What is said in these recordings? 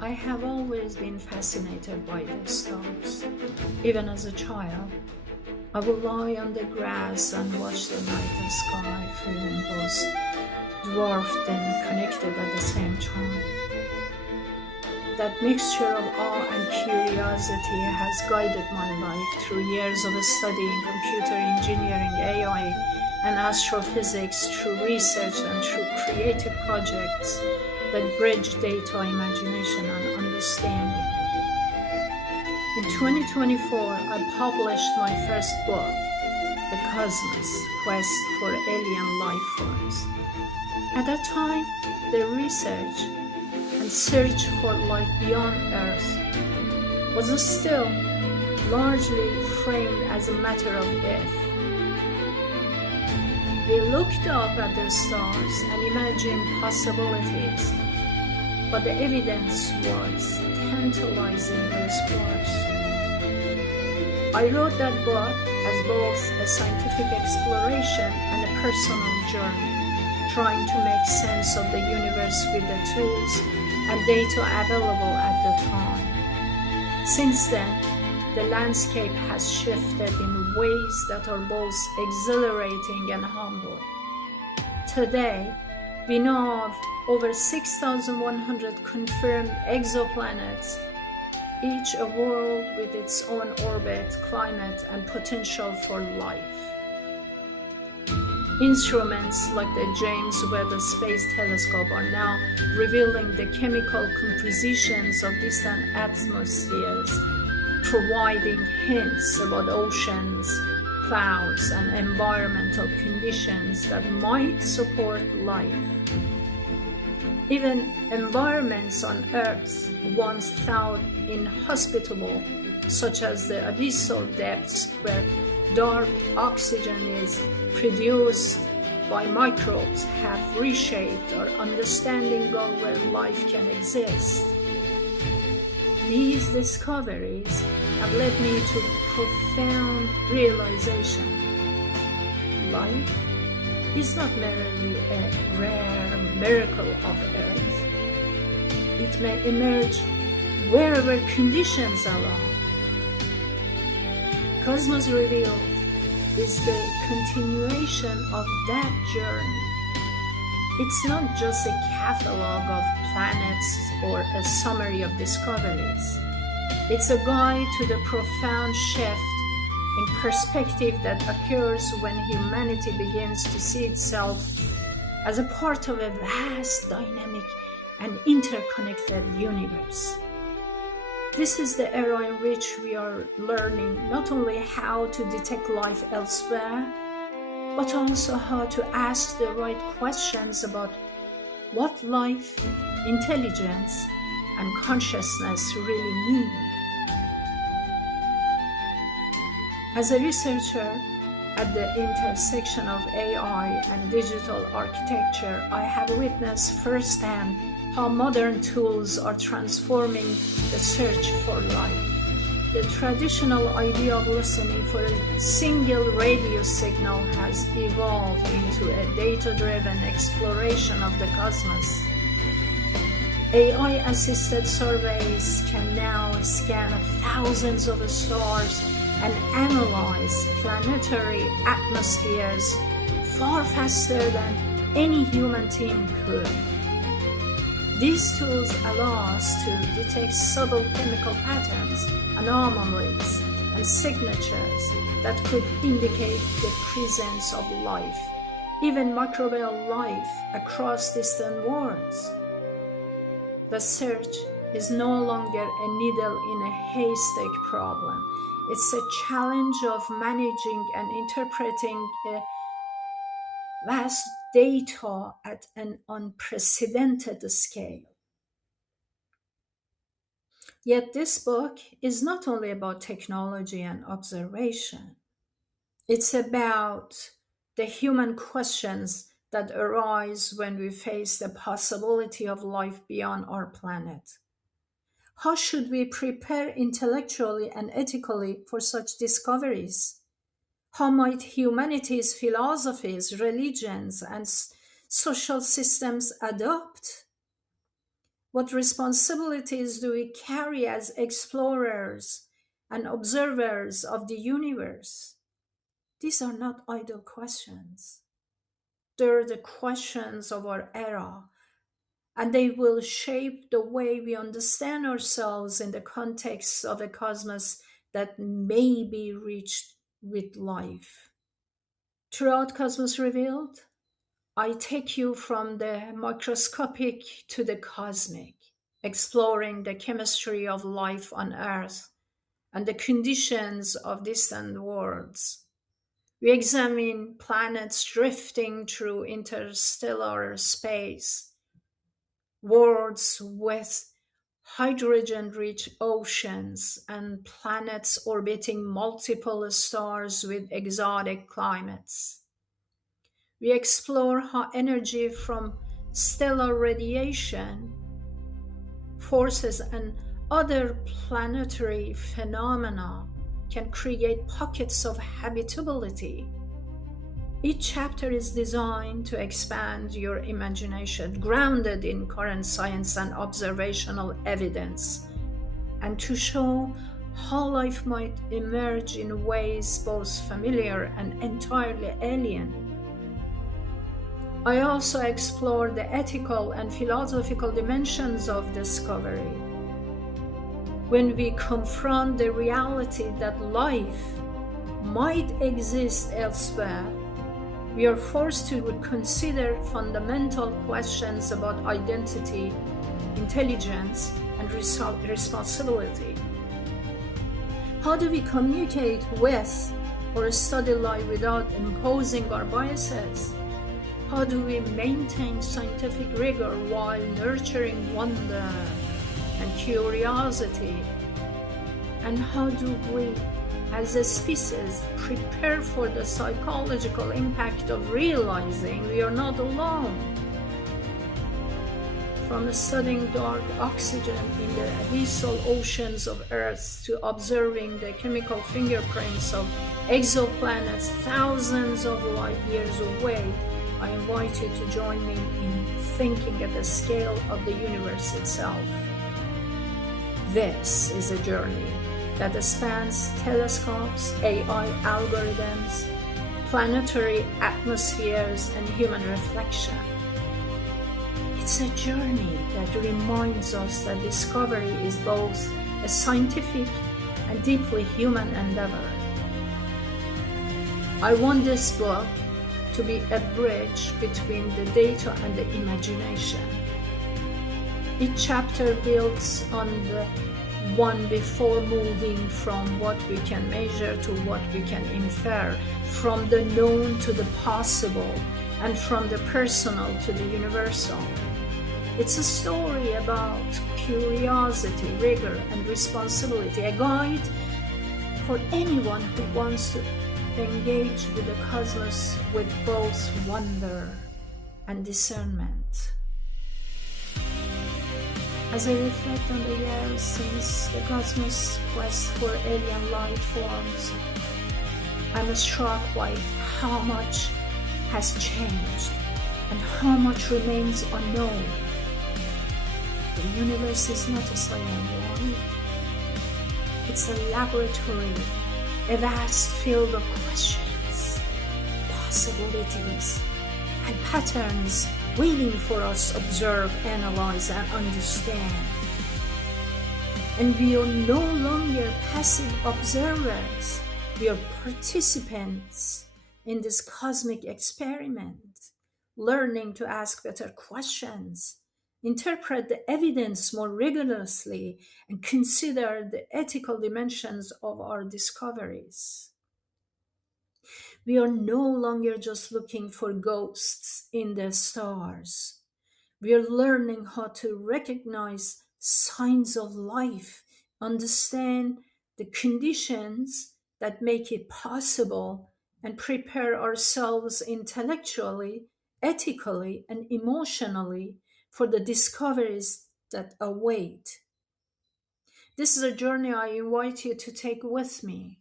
I have always been fascinated by the stars. Even as a child, I would lie on the grass and watch the night sky feeling both dwarfed and connected at the same time. That mixture of awe and curiosity has guided my life through years of studying computer engineering, AI, and astrophysics, through research and through creative projects that bridge data, imagination, and understanding. In 2024, I published my first book, The Cosmos: Quest for Alien Life Forms. At that time, the research and search for life beyond Earth was still largely framed as a matter of if. We looked up at the stars and imagined possibilities, but the evidence was tantalizingly sparse. I wrote that book as both a scientific exploration and a personal journey, trying to make sense of the universe with the tools and data available at the time. Since then, the landscape has shifted in ways that are both exhilarating and humbling. Today, we know of over 6,100 confirmed exoplanets, each a world with its own orbit, climate, and potential for life. Instruments like the James Webb Space Telescope are now revealing the chemical compositions of distant atmospheres, providing hints about oceans, clouds, and environmental conditions that might support life. Even environments on Earth once thought inhospitable, such as the abyssal depths where dark oxygen is produced by microbes, have reshaped our understanding of where life can exist. These discoveries have led me to profound realization. Life is not merely a rare miracle of Earth. It may emerge wherever conditions allow. Cosmos Revealed is the continuation of that journey. It's not just a catalog of planets or a summary of discoveries. It's a guide to the profound shift in perspective that occurs when humanity begins to see itself as a part of a vast, dynamic, and interconnected universe. This is the era in which we are learning not only how to detect life elsewhere, but also how to ask the right questions about what life, intelligence, and consciousness really mean. As a researcher at the intersection of AI and digital architecture, I have witnessed firsthand how modern tools are transforming the search for life. The traditional idea of listening for a single radio signal has evolved into a data-driven exploration of the cosmos. AI-assisted surveys can now scan thousands of stars and analyze planetary atmospheres far faster than any human team could. These tools allow us to detect subtle chemical patterns, anomalies, and signatures that could indicate the presence of life, even microbial life, across distant worlds. The search is no longer a needle in a haystack problem. It's a challenge of managing and interpreting a vast data at an unprecedented scale. Yet this book is not only about technology and observation. It's about the human questions that arise when we face the possibility of life beyond our planet. How should we prepare intellectually and ethically for such discoveries? How might humanity's philosophies, religions, and social systems adapt? What responsibilities do we carry as explorers and observers of the universe? These are not idle questions. They're the questions of our era, and they will shape the way we understand ourselves in the context of a cosmos that may be reached with life. Throughout Cosmos Revealed, I take you from the microscopic to the cosmic, exploring the chemistry of life on Earth and the conditions of distant worlds. We examine planets drifting through interstellar space, worlds with hydrogen rich oceans, and planets orbiting multiple stars with exotic climates. We explore how energy from stellar radiation, forces, and other planetary phenomena can create pockets of habitability. Each chapter is designed to expand your imagination, grounded in current science and observational evidence, and to show how life might emerge in ways both familiar and entirely alien. I also explore the ethical and philosophical dimensions of discovery. When we confront the reality that life might exist elsewhere, we are forced to consider fundamental questions about identity, intelligence, and responsibility. How do we communicate with or study life without imposing our biases? How do we maintain scientific rigor while nurturing wonder and curiosity? And how do we, as a species, prepare for the psychological impact of realizing we are not alone? From studying dark oxygen in the abyssal oceans of Earth to observing the chemical fingerprints of exoplanets thousands of light years away, I invite you to join me in thinking at the scale of the universe itself. This is a journey that spans telescopes, AI algorithms, planetary atmospheres, and human reflection. It's a journey that reminds us that discovery is both a scientific and deeply human endeavor. I want this book to be a bridge between the data and the imagination. Each chapter builds on the one before, moving from what we can measure to what we can infer, from the known to the possible, and from the personal to the universal. It's a story about curiosity, rigor, and responsibility, a guide for anyone who wants to engage with the cosmos with both wonder and discernment. As I reflect on the years since the cosmos quest for alien life forms, I'm struck by how much has changed and how much remains unknown. The universe is not a silent void. It's a laboratory, a vast field of questions, possibilities, and patterns waiting for us to observe, analyze, and understand. And we are no longer passive observers. We are participants in this cosmic experiment, learning to ask better questions, interpret the evidence more rigorously, and consider the ethical dimensions of our discoveries. We are no longer just looking for ghosts in the stars. We are learning how to recognize signs of life, understand the conditions that make it possible, and prepare ourselves intellectually, ethically, and emotionally for the discoveries that await. This is a journey I invite you to take with me.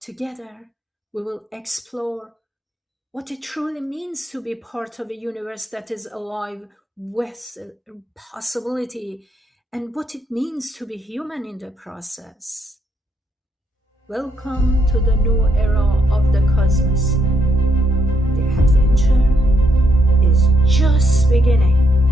Together, we will explore what it truly means to be part of a universe that is alive with possibility and what it means to be human in the process. Welcome to the new era of the cosmos. The adventure is just beginning.